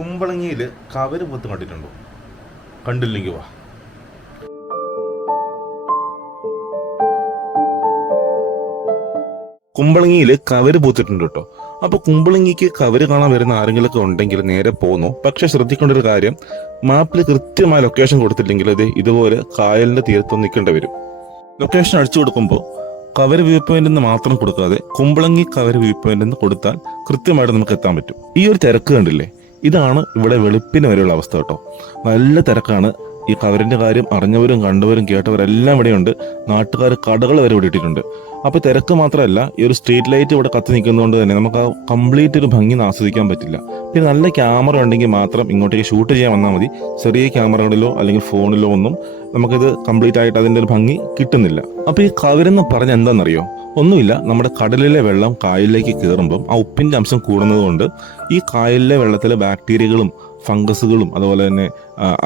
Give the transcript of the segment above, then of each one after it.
കുമ്പളങ്ങിയിൽ cover പൂത്ത് കണ്ടിട്ടുണ്ടോ? കണ്ടില്ലെങ്കിൽ വാ. കുമ്പളങ്ങിയിൽ കവര് പൂത്തിട്ടുണ്ട് കേട്ടോ. അപ്പൊ കുമ്പളങ്ങിക്ക് കവര് കാണാൻ വരുന്ന ആരെങ്കിലൊക്കെ ഉണ്ടെങ്കിൽ നേരെ പോന്നു. പക്ഷെ ശ്രദ്ധിക്കേണ്ട ഒരു കാര്യം മാപ്പിൽ കൃത്യമായ ലൊക്കേഷൻ കൊടുത്തില്ലെങ്കിൽ അത് ഇതുപോലെ കായലിന്റെ തീരത്ത് നിൽക്കേണ്ടി വരും. ലൊക്കേഷൻ അടിച്ചു കൊടുക്കുമ്പോൾ കവര് വ്യൂ പോയിന്റിൽ നിന്ന് മാത്രം കൊടുക്കാതെ കുമ്പളങ്ങി കവര് വ്യൂ പോയിന്റിൽ നിന്ന് കൊടുത്താൽ കൃത്യമായിട്ട് നമുക്ക് എത്താൻ പറ്റും. ഈ ഒരു തിരക്ക് കണ്ടില്ലേ? ഇതാണ് ഇവിടെ വെളുപ്പിന് വരെയുള്ള അവസ്ഥ കേട്ടോ. നല്ല തിരക്കാണ്. ഈ കവറിന്റെ കാര്യം അറിഞ്ഞവരും കണ്ടവരും കേട്ടവരെല്ലാം ഇവിടെയുണ്ട്. നാട്ടുകാർ കടകൾ വരെ ഇവിടെ ഇട്ടിട്ടുണ്ട്. അപ്പൊ തിരക്ക് മാത്രമല്ല ഈ ഒരു സ്ട്രീറ്റ് ലൈറ്റ് ഇവിടെ കത്തി നിൽക്കുന്നതുകൊണ്ട് തന്നെ നമുക്ക് ആ കംപ്ലീറ്റ് ഒരു ഭംഗി ആസ്വദിക്കാൻ പറ്റില്ല. പിന്നെ നല്ല ക്യാമറ ഉണ്ടെങ്കിൽ മാത്രം ഇങ്ങോട്ടേക്ക് ഷൂട്ട് ചെയ്യാൻ വന്നാൽ മതി. ചെറിയ ക്യാമറകളിലോ അല്ലെങ്കിൽ ഫോണിലോ ഒന്നും നമുക്കിത് കംപ്ലീറ്റ് ആയിട്ട് അതിന്റെ ഒരു ഭംഗി കിട്ടുന്നില്ല. അപ്പോൾ ഈ കവരെന്ന് പറഞ്ഞ എന്താണെന്നറിയോ? ഒന്നുമില്ല നമ്മുടെ കടലിലെ വെള്ളം കായലിലേക്ക് കയറുമ്പം ആ ഉപ്പിന്റെ അംശം കൂടുന്നതുകൊണ്ട് ഈ കായലിലെ വെള്ളത്തിലെ ബാക്ടീരിയകളും ഫംഗസുകളും അതുപോലെ തന്നെ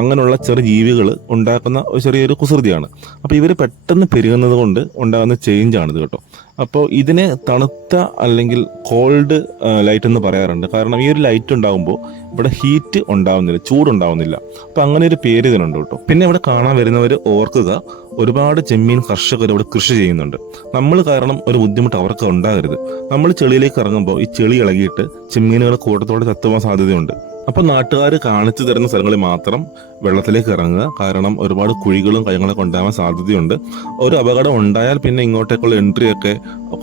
അങ്ങനെയുള്ള ചെറു ജീവികൾ ഉണ്ടാക്കുന്ന ഒരു ചെറിയൊരു കുസൃതിയാണ്. അപ്പോൾ ഇവർ പെട്ടെന്ന് പെരുകുന്നത് കൊണ്ട് ഉണ്ടാകുന്ന ചേഞ്ച് ഇത് കേട്ടോ. അപ്പോൾ ഇതിനെ തണുത്ത അല്ലെങ്കിൽ കോൾഡ് ലൈറ്റ് എന്ന് പറയാറുണ്ട്. കാരണം ഈ ഒരു ലൈറ്റ് ഉണ്ടാകുമ്പോൾ ഇവിടെ ഹീറ്റ് ഉണ്ടാവുന്നില്ല ചൂടുണ്ടാവുന്നില്ല അപ്പോൾ അങ്ങനെ ഒരു പേര് ഇതിനുണ്ട് കേട്ടോ. പിന്നെ ഇവിടെ കാണാൻ വരുന്നവർ ഓർക്കുക ഒരുപാട് ചെമ്മീൻ കർഷകർ ഇവിടെ കൃഷി ചെയ്യുന്നുണ്ട്. നമ്മൾ കാരണം ഒരു ബുദ്ധിമുട്ട് അവർക്ക് ഉണ്ടാകരുത്. നമ്മൾ ചെളിയിലേക്ക് ഇറങ്ങുമ്പോൾ ഈ ചെളി ഇളകിയിട്ട് ചെമ്മീനുകൾ കൂട്ടത്തോടെ ചത്തുവാൻ സാധ്യതയുണ്ട്. അപ്പൊ നാട്ടുകാർ കാണിച്ചു തരുന്ന സ്ഥലങ്ങളിൽ മാത്രം വെള്ളത്തിലേക്ക് ഇറങ്ങുക. കാരണം ഒരുപാട് കുഴികളും കാര്യങ്ങളൊക്കെ ഉണ്ടാവാൻ സാധ്യതയുണ്ട്. ഒരു അപകടം ഉണ്ടായാൽ പിന്നെ ഇങ്ങോട്ടേക്കുള്ള എൻട്രി ഒക്കെ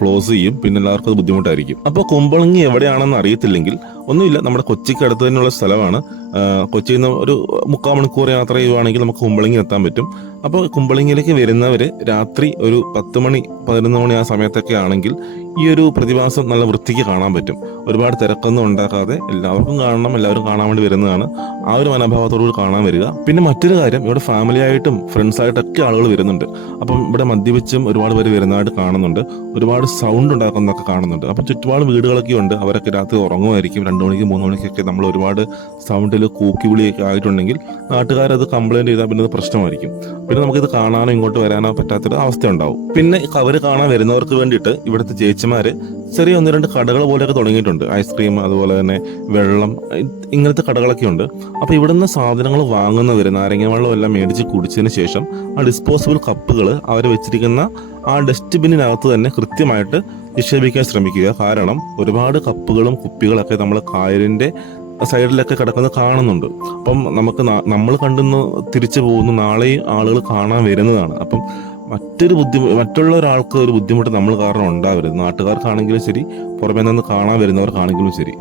ക്ലോസ് ചെയ്യും. പിന്നെ എല്ലാവർക്കും അത് ബുദ്ധിമുട്ടായിരിക്കും. അപ്പോൾ കുമ്പളങ്ങി എവിടെയാണെന്ന് അറിയത്തില്ലെങ്കിൽ ഒന്നുമില്ല. നമ്മുടെ കൊച്ചിക്ക് അടുത്ത് തന്നെയുള്ള സ്ഥലമാണ്. കൊച്ചിയിൽ നിന്ന് ഒരു മുക്കാൽ മണിക്കൂർ യാത്ര ചെയ്യുവാണെങ്കിൽ നമുക്ക് കുമ്പളിങ്ങി എത്താൻ പറ്റും. അപ്പോൾ കുമ്പളങ്ങിയിലേക്ക് വരുന്നവർ രാത്രി ഒരു പത്ത് മണി പതിനൊന്ന് മണി ആ സമയത്തൊക്കെ ആണെങ്കിൽ ഈ ഒരു പ്രതിഭാസം നല്ല വൃത്തിക്ക് കാണാൻ പറ്റും. ഒരുപാട് തിരക്കൊന്നും ഉണ്ടാക്കാതെ എല്ലാവർക്കും കാണണം എല്ലാവരും കാണാൻ വേണ്ടി വരുന്നതാണ് ആ ഒരു മനോഭാവത്തോടുകൂടി കാണാൻ വരിക. പിന്നെ മറ്റൊരു കാര്യം ഇവിടെ ഫാമിലി ആയിട്ടും ഫ്രണ്ട്സ് ആയിട്ടൊക്കെ ആളുകൾ വരുന്നുണ്ട്. അപ്പം ഇവിടെ മദ്യപിച്ചും ഒരുപാട് പേര് വരുന്നതായിട്ട് കാണുന്നുണ്ട്. ഒരുപാട് സൗണ്ട് ഉണ്ടാക്കുന്നതൊക്കെ കാണുന്നുണ്ട്. അപ്പം ചുറ്റുപാട് വീടുകളൊക്കെ ഉണ്ട് അവരൊക്കെ രാത്രി ഉറങ്ങുമായിരിക്കും. മണിക്ക് മൂന്ന് മണിക്കൊക്കെ നമ്മൾ ഒരുപാട് സൗണ്ടിൽ കൂക്കി വിളിയൊക്കെ ആയിട്ടുണ്ടെങ്കിൽ നാട്ടുകാരത് കംപ്ലൈന്റ് ചെയ്താൽ പിന്നെ അത് പ്രശ്നമായിരിക്കും. പിന്നെ നമുക്കിത് കാണാനോ ഇങ്ങോട്ട് വരാനോ പറ്റാത്തൊരു അവസ്ഥ ഉണ്ടാവും. പിന്നെ അവർ കാണാൻ വരുന്നവർക്ക് വേണ്ടിയിട്ട് ഇവിടുത്തെ ചേച്ചിമാർ ചെറിയ ഒന്ന് രണ്ട് കടകൾ പോലെയൊക്കെ തുടങ്ങിയിട്ടുണ്ട്. ഐസ്ക്രീം അതുപോലെ തന്നെ വെള്ളം ഇങ്ങനത്തെ കടകളൊക്കെ ഉണ്ട്. അപ്പോൾ ഇവിടുന്ന് സാധനങ്ങൾ വാങ്ങുന്നവർ നാരങ്ങ വെള്ളം എല്ലാം മേടിച്ച് കുടിച്ചതിന് ശേഷം ആ ഡിസ്പോസിബിൾ കപ്പുകൾ അവർ വെച്ചിരിക്കുന്ന ആ ഡസ്റ്റ്ബിന്നിനകത്ത് തന്നെ കൃത്യമായിട്ട് നിക്ഷേപിക്കാൻ ശ്രമിക്കുക. കാരണം ഒരുപാട് കപ്പുകളും കുപ്പികളൊക്കെ നമ്മൾ കായലിന്റെ സൈഡിലൊക്കെ കിടക്കുന്നത് കാണുന്നുണ്ട്. അപ്പം നമുക്ക് നമ്മൾ കണ്ടുന്ന തിരിച്ചു പോകുന്നു നാളെയും ആളുകൾ കാണാൻ വരുന്നതാണ്. അപ്പം മറ്റൊരു ബുദ്ധിമുട്ട് മറ്റുള്ള ഒരാൾക്ക് ഒരു ബുദ്ധിമുട്ട് നമ്മൾ കാരണം ഉണ്ടാവരുത്. നാട്ടുകാർക്കാണെങ്കിലും ശരി പുറമേ നിന്ന് കാണാൻ വരുന്നവർക്കാണെങ്കിലും ശരി.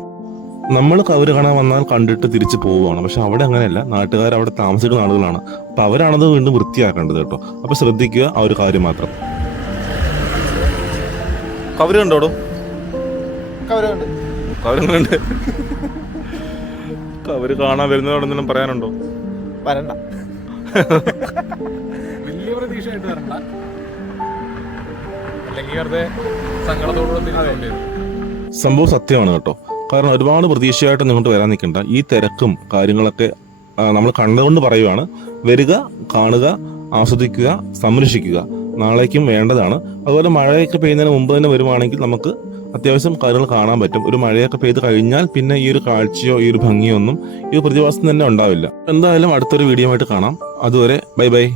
നമ്മൾ കവര് കാണാൻ വന്നാൽ കണ്ടിട്ട് തിരിച്ചു പോവുകയാണ്. പക്ഷെ അവിടെ അങ്ങനെയല്ല. നാട്ടുകാർ അവിടെ താമസിക്കുന്ന ആളുകളാണ്. അപ്പോൾ അവരാണത് വീണ്ടും വൃത്തിയാക്കേണ്ടത് കേട്ടോ. അപ്പോൾ ശ്രദ്ധിക്കുക ആ ഒരു കാര്യം മാത്രം. കവര് കണ്ടോടോ? കവരുണ്ട്. കവര് കാണാൻ വരുന്നവരോടെന്തെങ്കിലും പറയാനുണ്ടോ? വരണ്ട. വലിയ പ്രതീക്ഷയായിട്ട് വരണ്ട. അല്ലെങ്കിൽ വെറുതെ സങ്കടത്തോടുകൂടെ തിരിച്ചുകൊണ്ടേ സംഭവം സത്യമാണ് കേട്ടോ. കാരണം ഒരുപാട് പ്രതീക്ഷയായിട്ട് നിങ്ങോട്ട് വരാൻ നിൽക്കണ്ട. ഈ തിരക്കും കാര്യങ്ങളൊക്കെ നമ്മൾ കണ്ടുകൊണ്ട് പറയുവാണ്. വരിക കാണുക ആസ്വദിക്കുക സംരക്ഷിക്കുക. നാളേക്കും വേണ്ടതാണ്. അതുപോലെ മഴയൊക്കെ പെയ്യുന്നതിന് മുമ്പ് തന്നെ വരുവാണെങ്കിൽ നമുക്ക് അത്യാവശ്യം കാര്യങ്ങൾ കാണാൻ പറ്റും. ഒരു മഴയൊക്കെ പെയ്ത് കഴിഞ്ഞാൽ പിന്നെ ഈ ഒരു കാഴ്ചയോ ഈ ഒരു ഭംഗിയോ ഒന്നും ഈ പ്രതിഭാസം തന്നെ ഉണ്ടാവില്ല. എന്തായാലും അടുത്തൊരു വീഡിയോ ആയിട്ട് കാണാം. അതുവരെ ബൈ ബൈ.